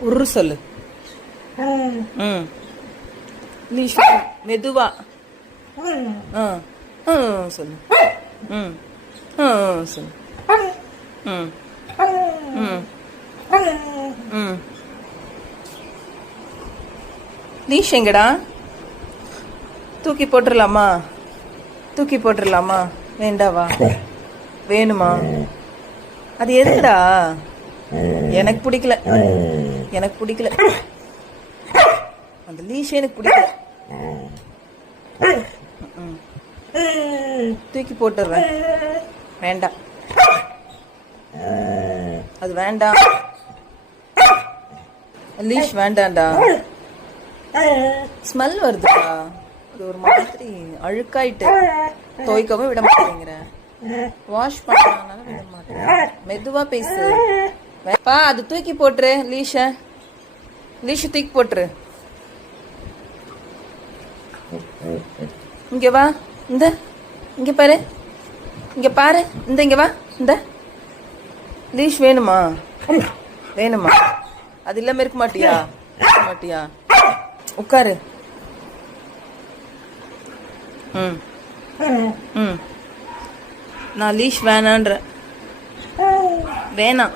உரு சொல்லு. ம். லீஷ் மெதுவா. சொல்லு. ம். சொல்லு. ம். ம். ம். லீஷ் எங்கடா? தூக்கி போட்டுடலாமா? தூக்கி போட்டுடலாமா? வேண்டாவா? வேணுமா? அது எதுக்குடா? எனக்கு பிடிக்கல. எனக்கு பிடிக்கல. அந்த லீஷ் எனக்கு பிடிக்கல. தூக்கி போட்டுடுறேன். வேண்டாம். அது வேண்டாம். லீஷ் வேண்டாம்டா. ஸ்மெல் வருதுடா. அது ஒரு மாதிரி அழுக்காயிட்டு துவைக்கவும் விட மாட்டேங்கிற. வாஷ் பண்ணனால விட மாட்டேன். மெதுவா பேசு. பா அது தூக்கி போட்டுரு. லீஷ தூக்கி போட்டுரு. இங்க வா. இந்த இங்க பாரு. இங்க பாரு. இந்த இங்க வா. இந்த லீஷ் வேணுமா? வேணுமா? அது இல்லாம இருக்க மாட்டியா? இருக்க மாட்டியா? உட்காரு. ம். ம். நான் லீஷ் வேணான்ற. வேணாம்.